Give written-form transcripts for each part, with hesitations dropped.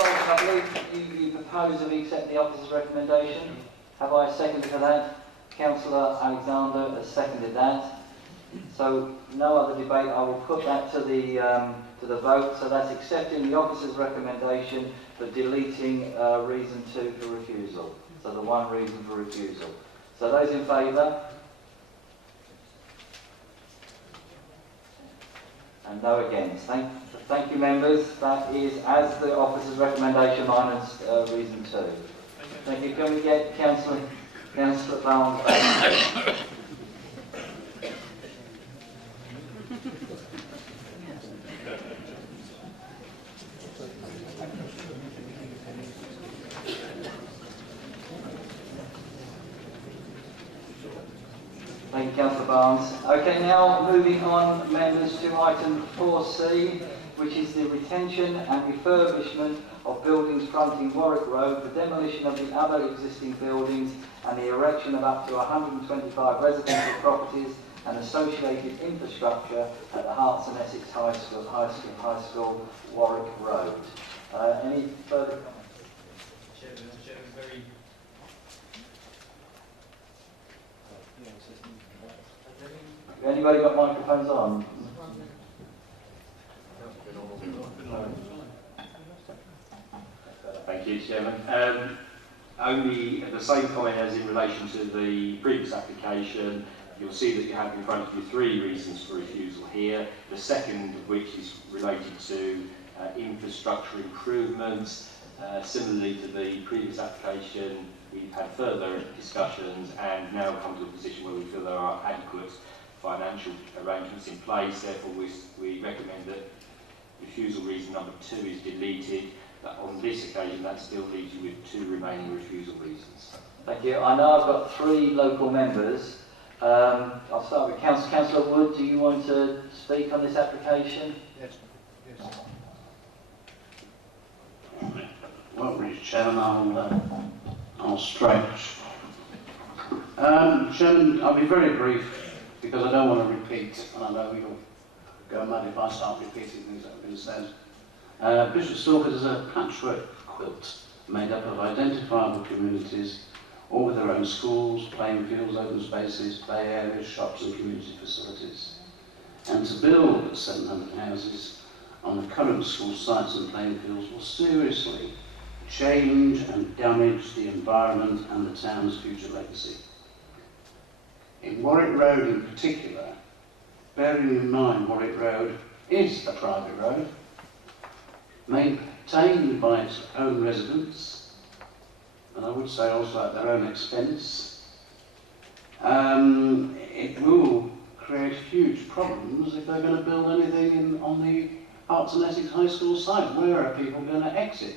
Bolton, I believe you propose that we accept the officer's recommendation. Have I seconded for that? Councillor Alexander has seconded that. So no other debate. I will put that to the vote. So that's accepting the officer's recommendation, but deleting reason 2 for refusal. So the one reason for refusal. So those in favour? And no against. Thank you, members. That is as the officer's recommendation minus reason 2. Thank you. Can we get Councillor Barnes back? Thank you, Councillor Barnes. Okay, now moving on, members, to item 4C, which is the retention and refurbishment of buildings fronting Warwick Road, the demolition of the other existing buildings, and the erection of up to 125 residential properties and associated infrastructure at the Hearts and Essex High School, Warwick Road. Any further comments? Anybody got microphones on? Thank you, Chairman. Only the same comment as in relation to the previous application. You'll see that you have in front of you 3 reasons for refusal here. The second of which is related to infrastructure improvements. Similarly to the previous application, we've had further discussions and now come to a position where we feel there are adequate financial arrangements in place. Therefore, we recommend that refusal reason number 2 is deleted. That on this occasion, that still leaves you with 2 remaining refusal reasons. Thank you. I know I've got 3 local members. I'll start with Councillor Wood. Do you want to speak on this application? Yes. Well, Mr. Chairman, I'll stretch. Chairman, I'll be very brief because I don't want to repeat, and I know you'll go mad if I start repeating things that have been said. Bishop Stortford is a patchwork quilt made up of identifiable communities, all with their own schools, playing fields, open spaces, play areas, shops and community facilities. And to build 700 houses on the current school sites and playing fields will seriously change and damage the environment and the town's future legacy. In Warwick Road in particular, bearing in mind Warwick Road is a private road, maintained by its own residents, and I would say also at their own expense, it will create huge problems if they're going to build anything on the Hearts and Essex High School site. Where are people going to exit?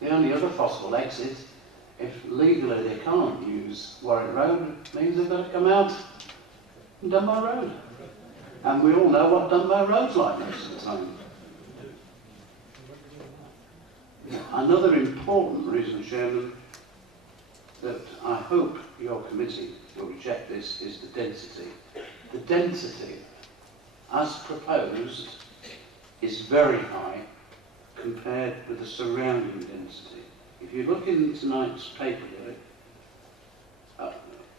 The only other possible exit, if legally they can't use Warwick Road, means they've got to come out Dunbar Road. And we all know what Dunbar Road's like most of the time. Another important reason, Chairman, that I hope your committee will reject this is the density. The density, as proposed, is very high compared with the surrounding density. If you look in tonight's paperwork,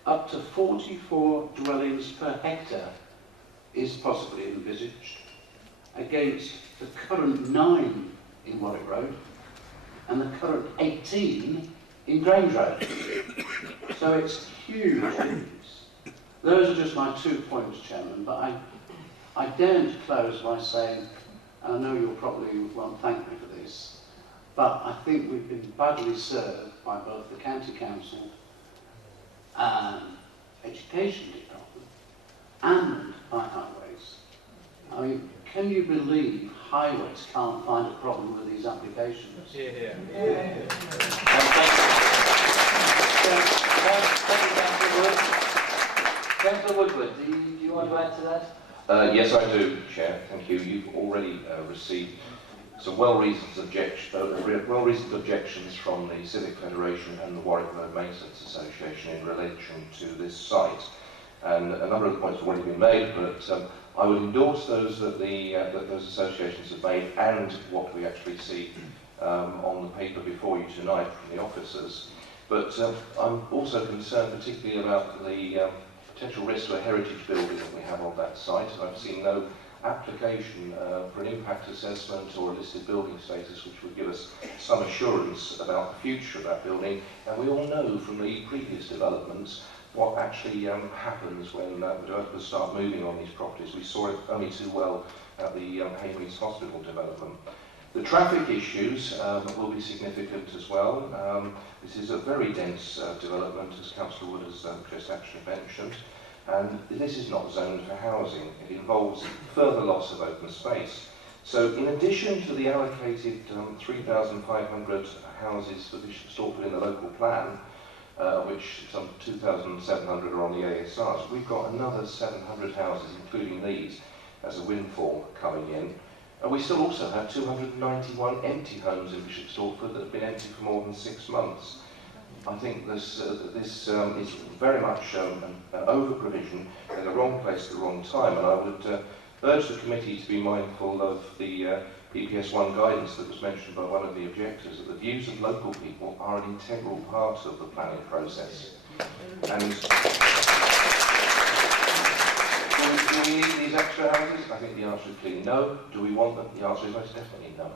up to 44 dwellings per hectare is possibly envisaged, against the current 9 in Warwick Road and the current 18 in Grange Road. So it's huge difference. Those are just my 2 points, Chairman, but I daren't close by saying, and I know you'll probably won't thank me for this, but I think we've been badly served by both the County Council and Education Department and by Highways. I mean, can you believe Highways can't find a problem with these applications? Yeah. Councillor Woodward, do you want to add to that? Yes, I do, Chair. Thank you. You've already received some well-reasoned objections from the Civic Federation and the Warwick Road Maintenance Association in relation to this site. And a number of the points have already been made, but I would endorse those that those associations have made and what we actually see on the paper before you tonight from the officers. But I'm also concerned particularly about the potential risk to a heritage building that we have on that site. I've seen no application for an impact assessment or a listed building status which would give us some assurance about the future of that building. And we all know from the previous developments what actually happens when developers start moving on these properties. We saw it only too well at the Haymeads Hospital development. The traffic issues will be significant as well. This is a very dense development, as Councillor Wood has just actually mentioned, and this is not zoned for housing. It involves further loss of open space. So in addition to the allocated 3,500 houses for Bishop Stortford in the local plan, which some 2,700 are on the ASRs, we've got another 700 houses, including these, as a windfall coming in. And we still also have 291 empty homes in Bishop Stortford that have been empty for more than 6 months. I think this is very much an over-provision in the wrong place at the wrong time, and I would urge the committee to be mindful of the pt14.mpg guidance that was mentioned by one of the objectors, that the views of local people are an integral part of the planning process. And do we need these extra houses? I think the answer is clearly no. Do we want them? The answer is most definitely no.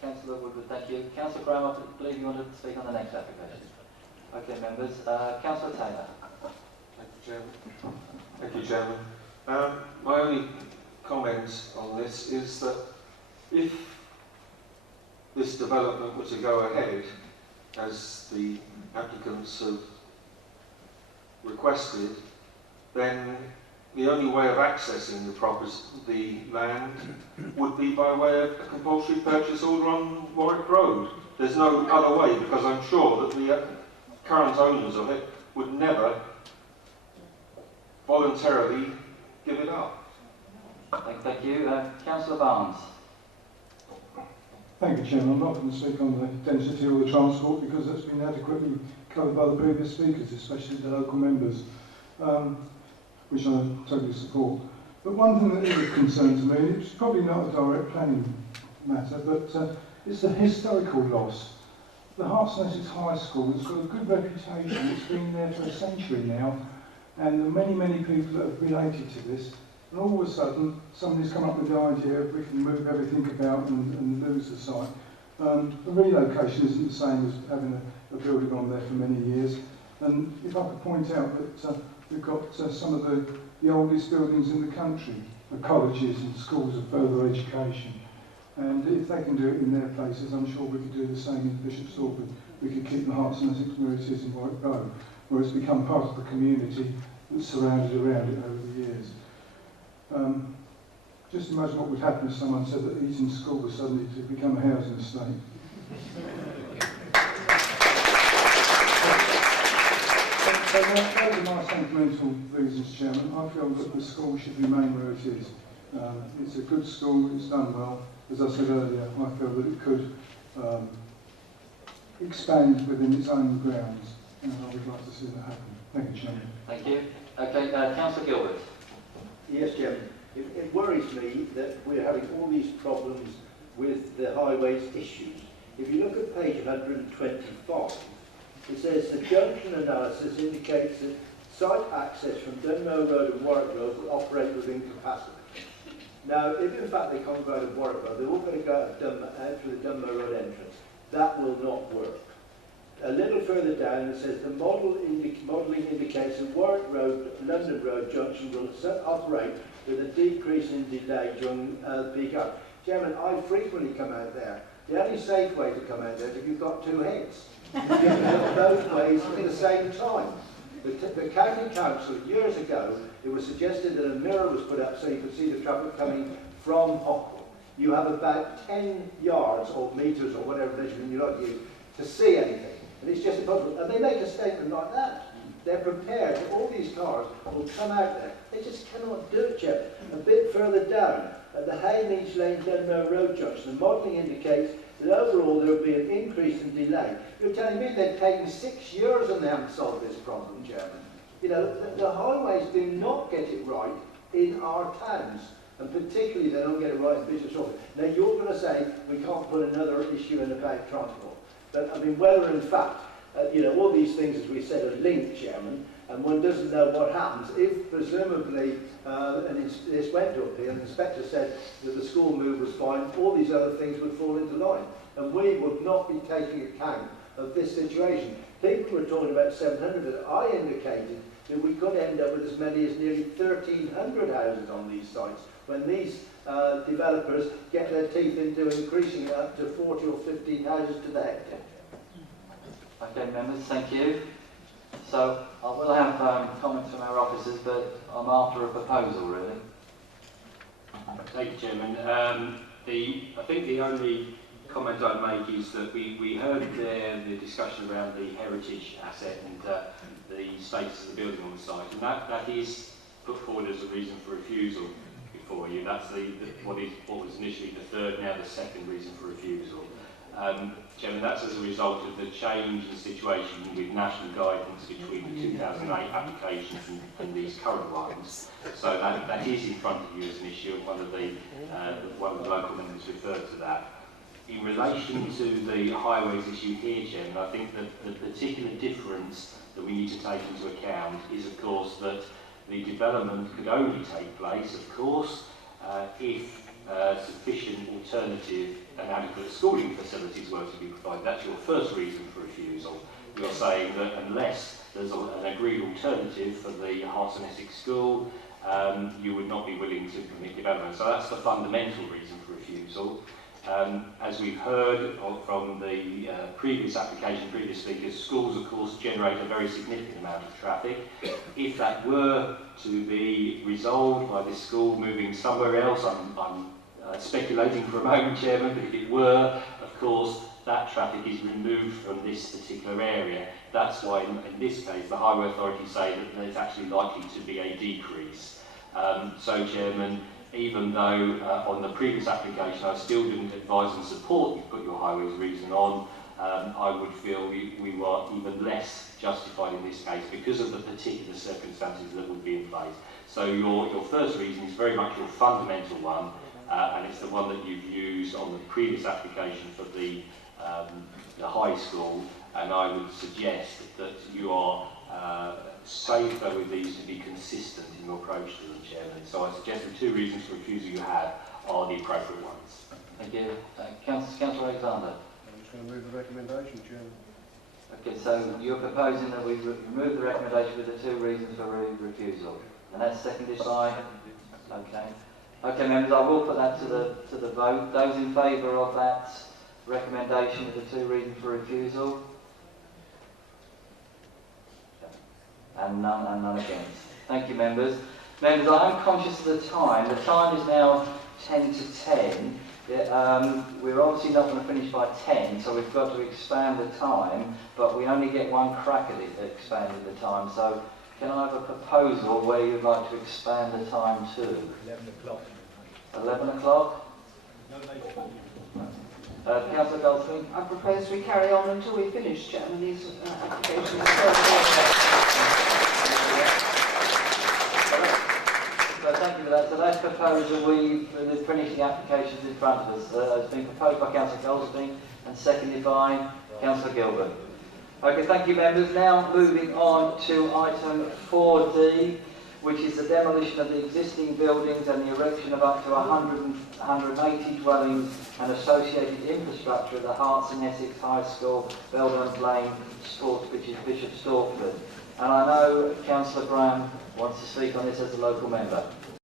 Councillor Woodward, thank you. Councillor Graham, I believe you wanted to speak on the next application. Okay, members. Councillor Taylor. Thank you, Chairman. Thank you, Chairman. My only comment on this is that if this development were to go ahead, as the applicants have requested, then the only way of accessing the land would be by way of a compulsory purchase order on Warwick Road. There's no other way, because I'm sure that the current owners of it would never voluntarily give it up. Thank you. Councillor Barnes. Thank you, Chairman. I'm not going to speak on the density or the transport because that's been adequately covered by the previous speakers, especially the local members, which I totally support. But one thing that is a concern to me, and it's probably not a direct planning matter, but it's the historical loss. The Hartsness High School has got a good reputation. It's been there for a century now, and there are many, many people that have related to this. And all of a sudden, somebody's come up with the idea we can move everything about and lose the site. The relocation isn't the same as having a building on there for many years. And if I could point out that we've got some of the oldest buildings in the country, the colleges and schools of further education. And if they can do it in their places, I'm sure we could do the same in Bishop Stortford. We could keep the Hearts and Essex where it is in Warwick Road, where it's become part of the community that's surrounded around it over the years. Just imagine what would happen if someone said that Eton School was suddenly to become a housing estate. So those are my sentimental reasons, Chairman. I feel that the school should remain where it is. It's a good school, it's done well. As I said earlier, I feel that it could expand within its own grounds, and I would like to see that happen. Thank you, Chairman. Thank you. Okay, Councillor Gilbert. Yes, Chairman. It worries me that we're having all these problems with the highways issues. If you look at page 125, it says the junction analysis indicates that site access from Dunmow Road and Warwick Road will operate within capacity. Now, if in fact they can't go out of Warwick Road, they're all going to go out through the Dunmow Road entrance. That will not work. A little further down, it says the modelling indicates that Warwick Road, London Road junction will operate with a decrease in delay during peak hour. Chairman, I frequently come out there. The only safe way to come out there is if you've got two heads. You can look both ways at the same time. The county council, years ago, it was suggested that a mirror was put up so you could see the traffic coming from Hockwell. You have about 10 yards or metres or whatever measurement you like to use to see anything. And it's just impossible. And they make a statement like that. They're prepared that all these cars will come out there. They just cannot do it, Chairman. A bit further down, at the Haymeads Lane Dunmow Road junction, the modelling indicates that overall there will be an increase in delay. You're telling me they've taken 6 years and they haven't solved this problem, Chairman. You know, the highways do not get it right in our towns. and particularly they don't get it right in Bishop Stortford. Now you're going to say we can't put another issue in about transport, but I mean whether in fact, you know, all these things, as we said, are linked, Chairman, and one doesn't know what happens if presumably this went to appeal, the inspector said that the school move was fine, all these other things would fall into line, and we would not be taking account of this situation. People were talking about 700, but I indicated that we could end up with as many as nearly 1,300 houses on these sites when these developers get their teeth into increasing it up to 40 or 50 houses to the hectare. Okay, members, thank you. So I will have comments from our officers, but I'm after a proposal, really. Thank you, Chairman. I think the only comment I'd make is that we heard there the discussion around the heritage asset and the status of the building on the site, and that is put forward as a reason for refusal before you. That's what was initially the third, now the second reason for refusal. Chairman, that's as a result of the change in situation with national guidance between the 2008 applications and these current ones. So that is in front of you as an issue, and one of the local members referred to that. In relation to the highways issue here, Chairman, I think that the particular difference that we need to take into account is, of course, that the development could only take place, of course, if sufficient alternative and adequate schooling facilities were to be provided. That's your first reason for refusal. You're saying that unless there's an agreed alternative for the Hearts and Essex School, you would not be willing to permit development. So that's the fundamental reason for refusal. As we've heard from the previous speakers, schools of course generate a very significant amount of traffic. If that were to be resolved by this school moving somewhere else, I'm speculating for a moment, Chairman, but if it were, of course, that traffic is removed from this particular area. That's why in this case the Highway Authority say that there's actually likely to be a decrease. So, Chairman, even though on the previous application I still didn't advise and support you put your highways reason on, I would feel we were even less justified in this case because of the particular circumstances that would be in place. So your first reason is very much your fundamental one, and it's the one that you've used on the previous application for the high school, and I would suggest that you are safer with these to be consistent in your approach to them, Chairman. So I suggest the two reasons for refusal you have are the appropriate ones. Thank you. Councillor Alexander. I'm just going to move the recommendation, Chairman. Okay, so you're proposing that we remove the recommendation with the two reasons for refusal, and that's seconded by. Okay. Okay, members, I will put that to the vote. Those in favour of that recommendation with the two reasons for refusal? And none against. Thank you, members. Members, I am conscious of the time. The time is now 10 to 10. We're obviously not going to finish by 10, so we've got to expand the time, but we only get one crack at it, expanding the time. So can I have a proposal where you'd like to expand the time to? 11 o'clock. 11 o'clock? No later. Councillor Goldstein? I propose we carry on until we finish, Chairman, these applications. So thank you for that. So that's proposal. We're finishing applications in front of us. It's been proposed by Councillor Goldstein and seconded by Councillor Gilbert. Okay, thank you, members. Now moving on to item 4D, which is the demolition of the existing buildings and the erection of up to 180 dwellings and associated infrastructure at the Hearts and Essex High School, Belmont Lane, Sports, which is Bishop Stortford. And I know Councillor Graham wants to speak on this as a local member.